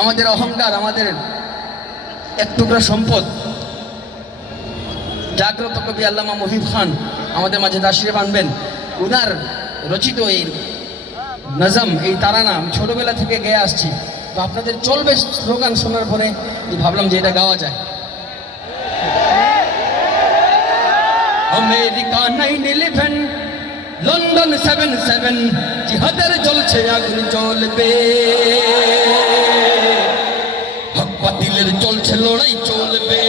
আমাদের অহংকার, আমাদের এক টুকরা সম্পদ। জাগ্রত কবি আল্লামা মহিব খান আমাদের মাঝে তাশরিফ আনবেন। উনার রচিত এই নজম, এই তারানা আমি ছোটবেলা থেকে গেয়ে আসছি, তো আপনাদের চলবে স্লোগান শোনার পরে ভাবলাম যে এটা গাওয়া যায়। আমেরিকা 9/11, লন্ডন 7/7, জিহাদের চলছে আগুন জ্বলবে, হক বাতিলের চলছে লড়াই চলবে,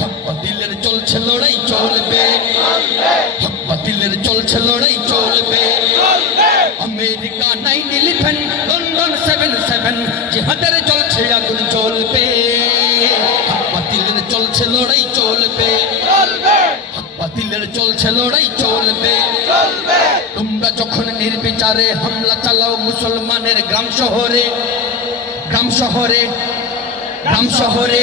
হক বাতিলের চলছে লড়াই চলবে, হক বাতিলের চলছে লড়াই চলবে। আমেরিকা 9/11, লন্ডন 7/7, জিহাদের চলছে আগুন জ্বলবে, হক বাতিলের চলছে লড়াই চলবে, হক বাতিলের চলছে লড়াই চলবে। তোমরা যখন নির্বিচারে হামলা চালাও মুসলমানের গ্রাম শহরে, গ্রাম শহরে, গ্রাম শহরে,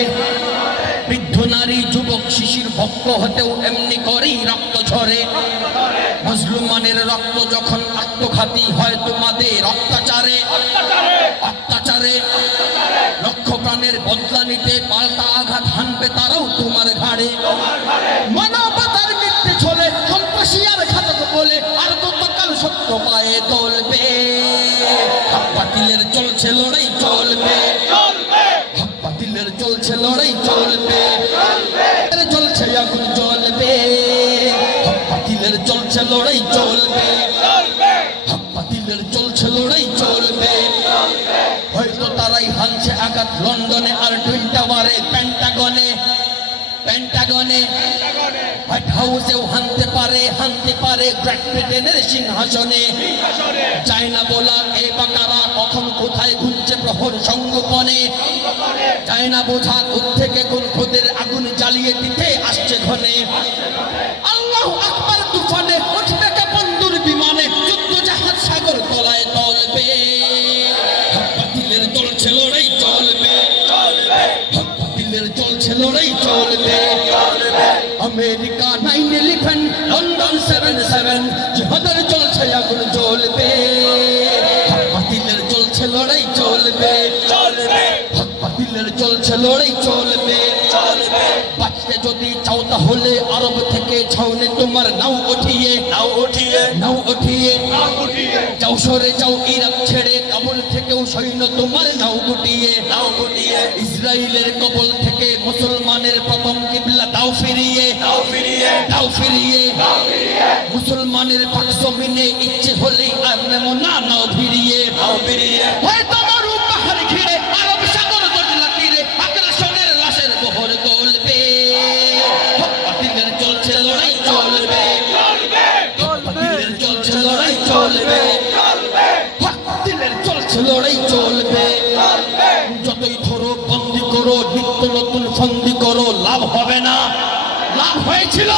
বৃদ্ধ নারী যুবক শিশির ভক্ত হতেও এমনি করেই রক্ত ঝরে। মুসলমানের রক্ত যখন আত্মঘাতী হয় তোমাদের অত্যাচারে, অত্যাচারে লক্ষ প্রাণের বদলা নিতে পাল্টা আঘাত হানবে তারাও তোমার ঘাড়ে। মানবতার মিথ্যে ছলে সন্ত্রাসী আর ঘাতক বলে আর গতকাল সত্য পায়ে তোলবে, হক বাতিলের চলছে লড়াই চলবে, হক বাতিলের চলছে লড়াই চলবে, চলছে আগুন জ্বলবে, হক বাতিলের চলছে লড়াই চলবে, হক বাতিলের চলছে লড়াই চলবে। হয়তো তারাই হানছে আঘাত লন্ডনে আর টুইন টাওয়ারে, পেন্টাগনে, পেন্টাগনে, হোয়াইট হাউসেও হানতে পারে, হানতে পারে গ্রেট ব্রিটেনের সিংহাসনে। চায়না বলা এ বাকারা কখন কোথায় ঘুরছে প্রহর সঙ্গোপনে, চায়না বোঝা থেকে কোন খোদের আগুন জ্বালিয়ে দিতে আসছে ঘনে। আল্লাহু আকবার তুফানে উঠবে বন্ধুর বিমানে, যুদ্ধ জাহাজ সাগর তলায় তলবে, হক বাতিলের চলছে লড়াই চলবে, হক বাতিলের চলছে লড়াই চলবে। আমেরিকা 9/11, লন্ডন 7/7, জিহাদের চলছে আগুন জ্বলবে, হক বাতিলের চলছে লড়াই চলবে, হক বাতিলের চলছে লড়াই চলবে। বাঁচতে যদি চাও তাহলে আরব থেকে ছাউনে তোমার নাও উঠিয়ে, নাও উঠিয়ে, নাও উঠিয়ে, যাও সরে যাও ইরাক ছেড়ে, কাবুল থেকেও সৈন্য তোমার নাও গুটিয়ে, নাও গুটিয়ে। ইসরায়েলের কবল থেকে মুসলমানের প্রথম কিবলা দাও ফিরিয়ে, দাও ফিরিয়ে, দাও ফিরিয়ে, মুসলমানের পাক জমিনে ইচ্ছে হলেই আর না নাও ফিরিয়ে, নাও ফিরিয়ে। হয়তো মরু পাহাড় ঘিরে আরব সাগর দজলা তীরে আগ্রাসনের লাশের বহর গলবে, হক বাতিলের চলছে লড়াই চলবে, হক বাতিলের চলছে লড়াই চলবে, হক বাতিলের চলছে লড়াই চলবে। যতই ধরো বন্দি করো, নিত্য নতুন ফন্দি করো, লাভ হবে না। লাভ হয়েছিল,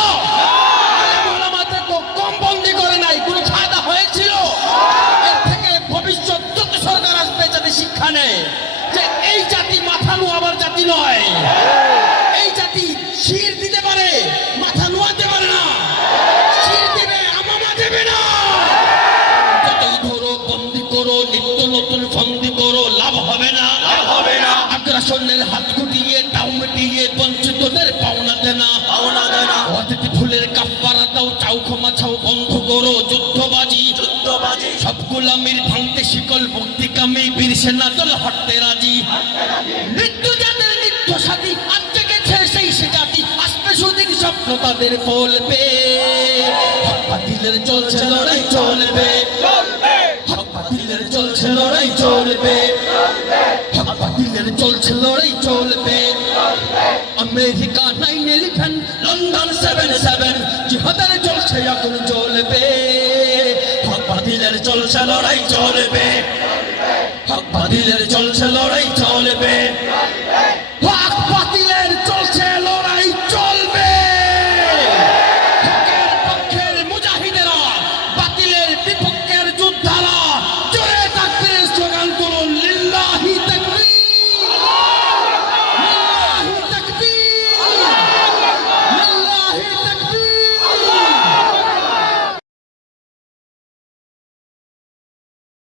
কম বন্দি করে নাই, কোনো ফায়দা হয়েছিল? এর থেকে ভবিষ্যৎ যত সরকার আসবে যাতে শিক্ষা নেয় যে এই জাতি মাথা নোয়াবার জাতি নয়, এই জাতি শির দিতে পারে, মাথা নোয়াতে পারে না, শির দিবে আমামা দেবে না। যতই ধরো বন্দি করো, নিত্য নতুন ফন্দি করো, লাভ হবে না, লাভ হবে না। আগ্রাসনের হাত গুটিয়ে, টাউ মিটিয়ে, বঞ্চিতদের পাওনা দেনা, পাওনা দেনা। অতিথি ফুলের কাফারা দাও, চাও ক্ষমা চাও, বন্ধ করো যুদ্ধবাজি, যুদ্ধবাজি। সব গোলামির ভাঙতে শিকল, মুক্তিকামী বীর সেনা দল হটতে রাজি। মৃত্যু যাদের নিত্য সাথী, আজ জেগেছে সেই সে জাতি, আসবে সুদিন স্বপ্ন তাদের ফলবে, হক বাতিলের চলছে লড়াই চলবে, হক বাতিলের চলছে লড়াই চলবে, হক বাতিলের চলছে লড়াই চলবে। আমেরিকা 9/11, লন্ডন 7/7, জিহাদের চলছে আগুন জ্বলবে, হক বাতিলের চলছে লড়াই চলবে।